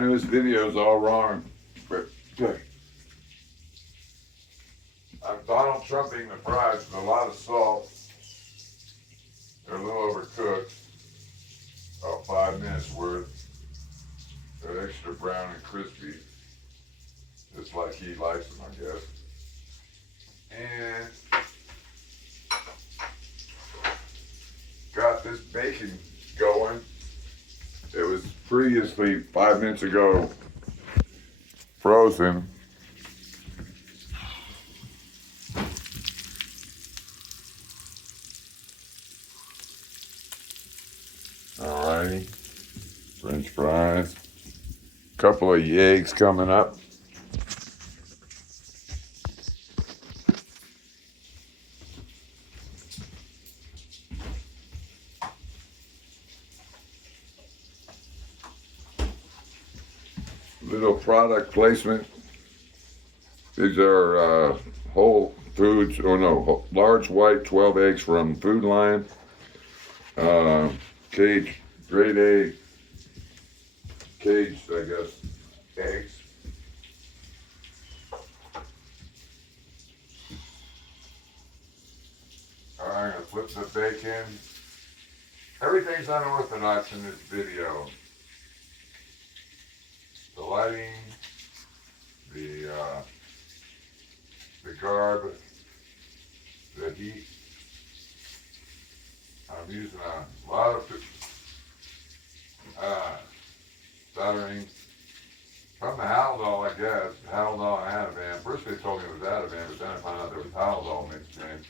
I know this video's all wrong, but I'm Donald Trumping the fries with a lot of salt. They're a little overcooked, about 5 minutes worth. They're extra brown and crispy, just like he likes them, I guess. And got this bacon going. It was previously 5 minutes ago frozen. Alrighty, French fries. Couple of eggs coming up. Little product placement. These are Whole Foods, large white 12 eggs from Food Lion. Cage, grade A, caged, I guess, eggs. Alright, I'm gonna flip the bacon. Everything's unorthodox in this video. The lighting, the garb, the heat. I'm using a lot of soldering from the Haldol, I guess. Haldol and Ativan. First they told me it was Ativan, but then I found out there was Haldol mixed in.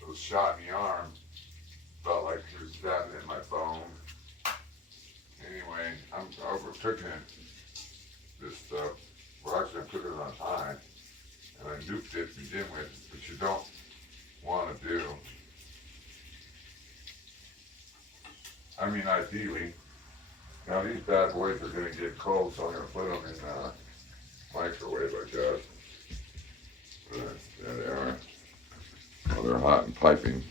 It was shot in the arm. Felt like he was stabbing at my phone. Anyway, I'm overcooking this stuff. Well, actually, I'm cooking it on high. And I nuked it to begin with, which you don't want to do. I mean, ideally. Now these bad boys are going to get cold, so I'm going to put them in microwave, I guess. There they are. Oh, they're hot and piping.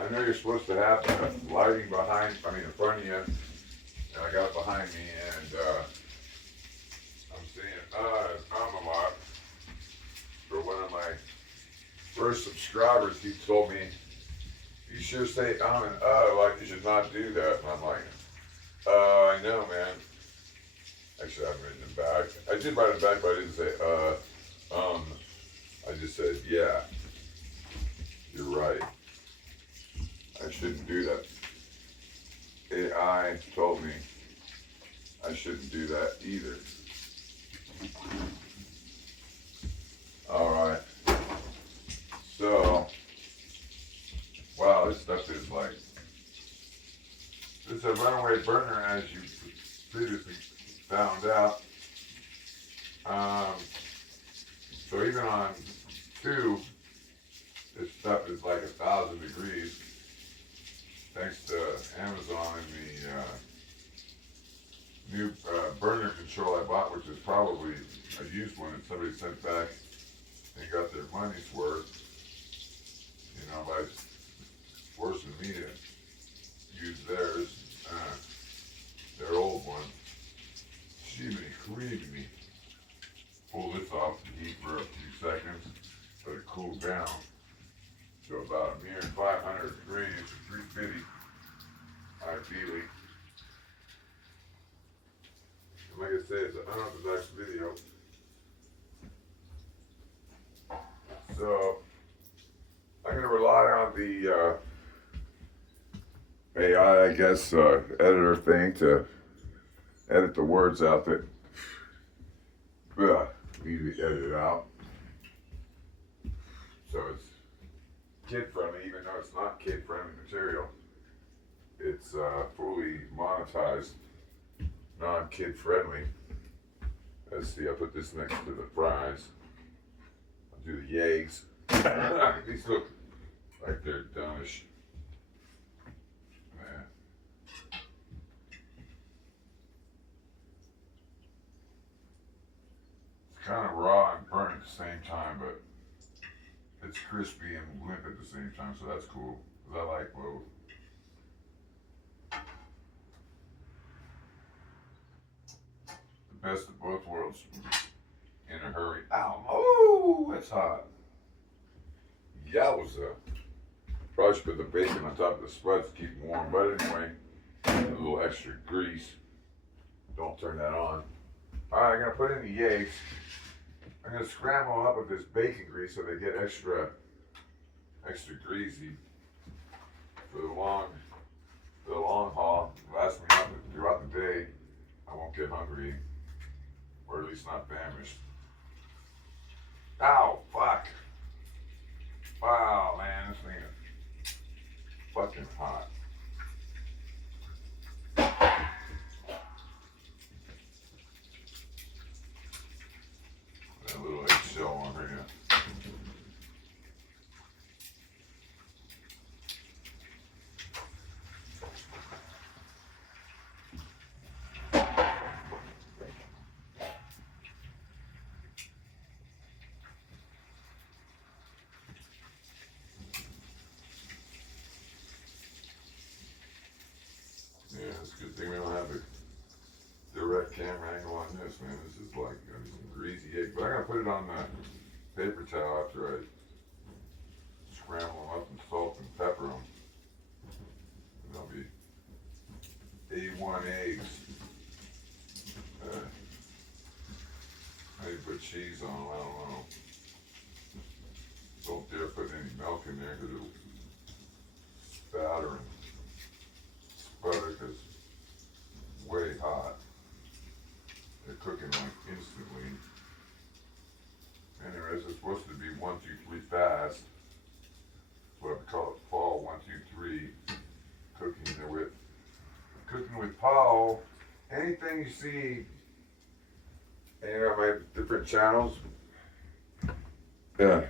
I know you're supposed to have the lighting in front of you, and I got it behind me, and I'm saying, I'm a lot. For one of my first subscribers, he told me, you sure say and like you should not do that. And I'm like, I know, man. Actually, I haven't written it back. I did write it back, but I didn't say, I just said, yeah, you're right. I shouldn't do that. AI told me I shouldn't do that either. Alright. So, wow, this stuff is like, it's a runaway burner, as you previously found out. So even on 2, this stuff is like 1,000 degrees. Thanks to Amazon and the new burner control I bought, which is probably a used one that somebody sent back and got their money's worth, by forcing me to use theirs, their old one. Creepy. Pull this off the heat for a few seconds, let it cool down to about a mere 500 degrees, 350 ideally. And like I say, it's an unorthodox video. So I'm going to rely on the AI, I guess, editor thing to edit the words out that need to be edited out. So it's kid-friendly, even though it's not kid-friendly material. It's fully monetized, non-kid-friendly. Let's see, I'll put this next to the fries. I'll do the eggs. These look like they're doneish. Man. It's kind of raw and burnt at the same time, but it's crispy and limp at the same time, so that's cool. Because I like both. best of both worlds in a hurry. Ow, oh, that's hot. Yowza. Probably should put the bacon on top of the spuds to keep it warm, but anyway, a little extra grease. Don't turn that on. Alright, I'm gonna put in the eggs. I'm gonna scramble them up with this bacon grease so they get extra greasy for the long haul. Last me up throughout the day, I won't get hungry, or at least not famished. Ow, fuck. Wow, man, this thing is fucking hot. That little eggshell on here. Yeah, it's a good thing we don't have a direct camera angle on this, man. This is like some greasy egg. But I'm gonna put it on the paper towel after I scramble them up and salt and pepper them. And they'll be A1 eggs. Maybe put cheese on them, I don't know. Don't dare put any milk in there because it'll spatter and sputter because it's way hot. They're cooking like instantly. Anyways, it's supposed to be 1, 2, 3 fast. That's what I call it, fall 1, 2, 3. Cooking with Paul. Anything you see any of my different channels, yeah,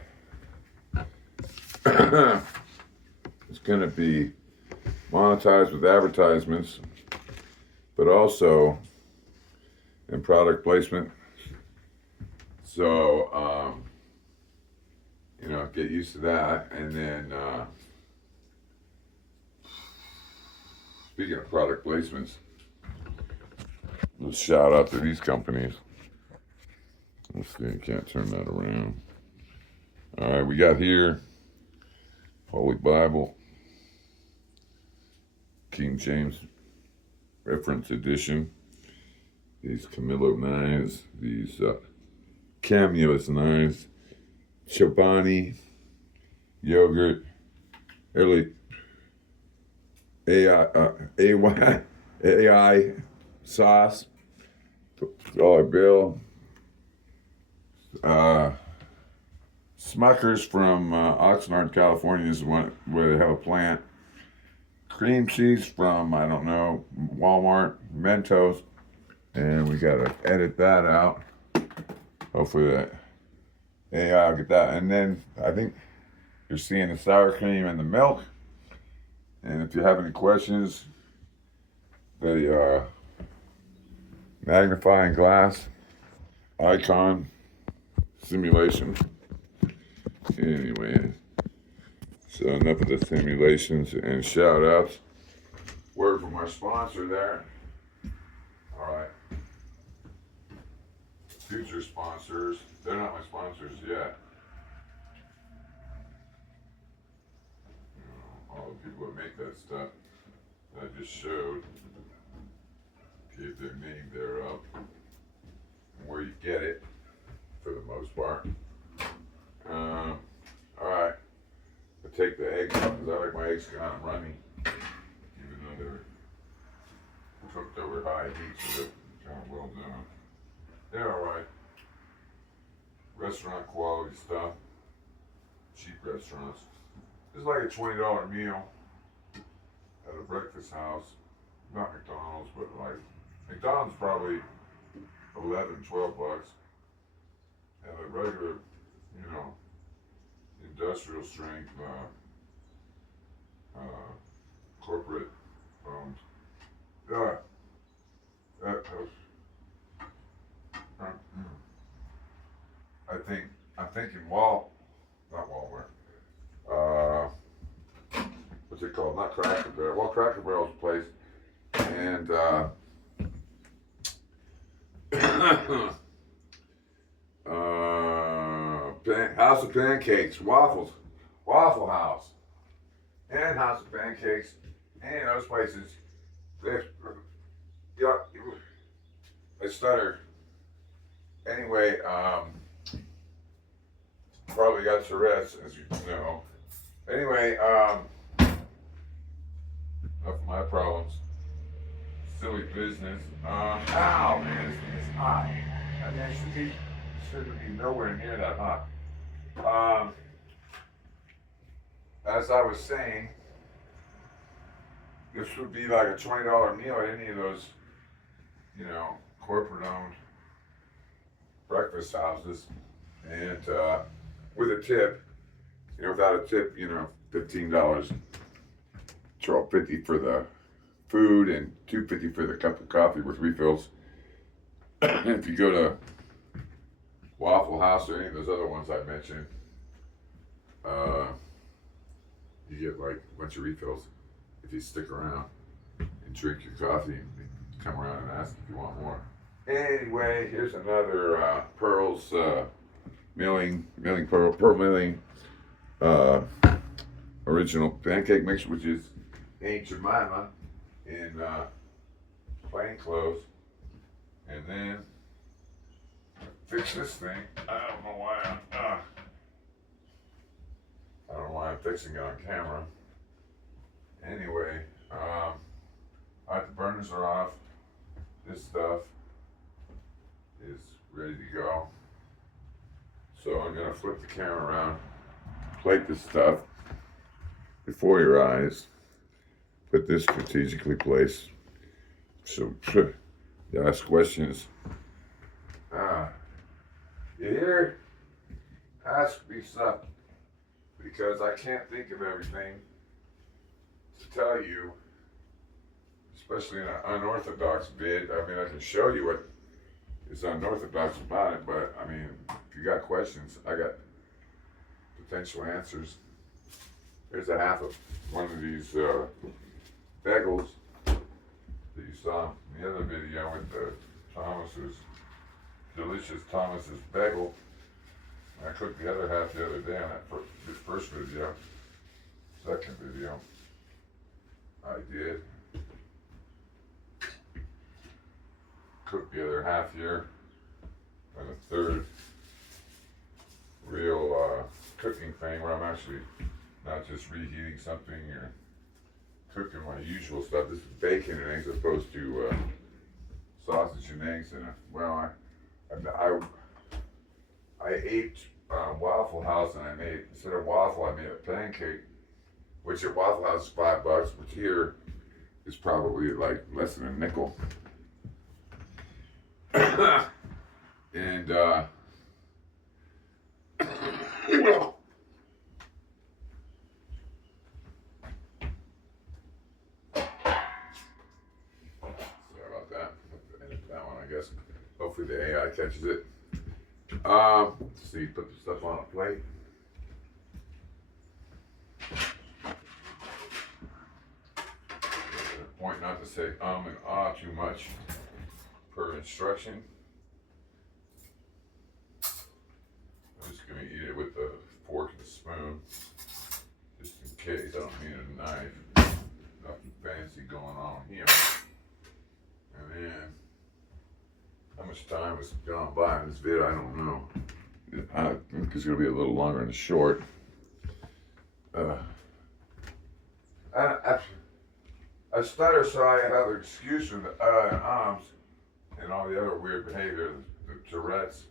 it's gonna be monetized with advertisements, but also in product placement. So, you know, get used to that. And then, speaking of product placements, let's shout out to these companies. Let's see, I can't turn that around. All right, we got here Holy Bible, King James Reference Edition. These Camillo knives, these Camulus knives, Chobani yogurt, early AI sauce, $1 bill. Smuckers from Oxnard, California is one where they have a plant. Cream cheese from, I don't know, Walmart, Mentos. And we gotta edit that out. Hopefully that AI will get that. And then I think you're seeing the sour cream and the milk. And if you have any questions, the magnifying glass icon simulation. Anyway, so enough of the simulations and shout outs. Word from our sponsor there. All right. Future sponsors. They're not my sponsors yet. You know, all the people that make that stuff that I just showed. Keep their name there up. And where you get it, for the most part. Alright. I take the eggs off because I like my eggs kind of runny. Even though they're cooked over high heat, so they're kind of well done. They're alright. Restaurant quality stuff. Cheap restaurants. It's like a $20 meal at a breakfast house. Not McDonald's, but like McDonald's probably 11, 12 bucks. And a regular, you know, industrial strength, corporate, I'm thinking not Walmart, what's it called? Not Cracker Barrel. Well, Cracker Barrel's a place, and House of Pancakes, Waffles, Waffle House, and House of Pancakes, and those places. They, yeah, I stutter. Anyway, probably got Tourette's, as you know. Anyway, enough of my problems. Silly business. Ow, man, this thing is hot. I mean, shouldn't be nowhere near that hot. As I was saying, this would be like a $20 meal at any of those, corporate-owned breakfast houses, and with a tip, without a tip, $15, $12.50 for the food and $2.50 for the cup of coffee with refills. And if you go to Waffle House or any of those other ones I mentioned, you get like a bunch of refills if you stick around and drink your coffee and come around and ask if you want more. Anyway, here's another Pearl's Pearl Milling original pancake mix, which is Aunt Jemima in plain clothes. And then fix this thing. I don't know why I'm fixing it on camera. Anyway, the burners are off. This stuff is ready to go. So I'm gonna flip the camera around, plate this stuff before your eyes, put this strategically placed. So you ask questions. You hear? Ask me stuff, because I can't think of everything to tell you, especially in an unorthodox vid. I mean, I can show you what is unorthodox about it, but I mean, if you got questions, I got potential answers. Here's a half of one of these bagels that you saw in the other video with the delicious Thomas's bagel. I cooked the other half the other day on that first video. Second video I did. Cooked the other half here. And the third real cooking thing where I'm actually not just reheating something or cooking my usual stuff. This is bacon and eggs as opposed to sausage and eggs. And I ate Waffle House, and instead of waffle, I made a pancake, which at Waffle House is $5, which here is probably like less than a nickel. And hopefully the AI catches it. Let's see, put the stuff on a plate. Point not to say and ah too much per instruction. I'm just gonna eat it with a fork and a spoon, just in case. I don't need a knife. Nothing fancy going on here. And then, how much time has gone by in this video? I don't know. I think it's going to be a little longer and short. I stutter, so I have an excuse for the and ums and all the other weird behavior, the Tourette's.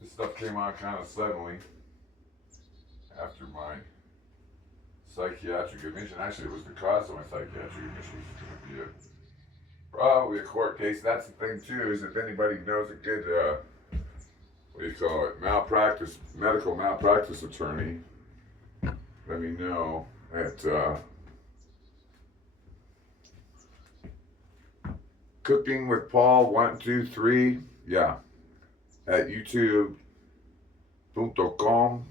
This stuff came on kind of suddenly after my psychiatric admission. Actually, it was the cause of my psychiatric admission. It was going to be probably a court case. That's the thing too, is if anybody knows a good, medical malpractice attorney, let me know at Cooking with Paul 123, yeah, at youtube.com.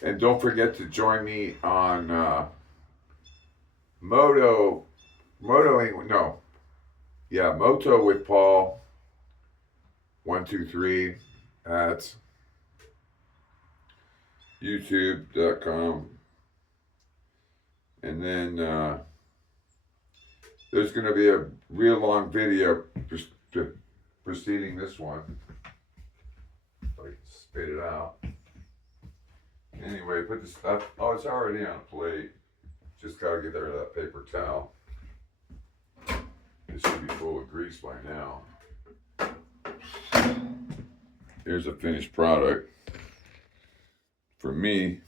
And don't forget to join me on Moto with Paul 123 at youtube.com. And then there's going to be a real long video preceding this one. If I can spit it out. Anyway, put the stuff. Oh, it's already on a plate. Just got to get rid of that paper towel. It should be full of grease by now. Here's a finished product. For me,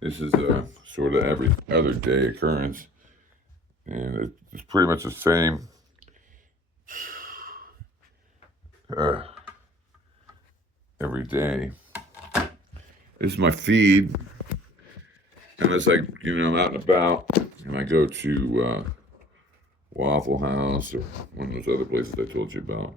this is a sort of every other day occurrence. And it's pretty much the same. Every day. This is my feed. Unless I'm out and about, and I go to Waffle House or one of those other places I told you about.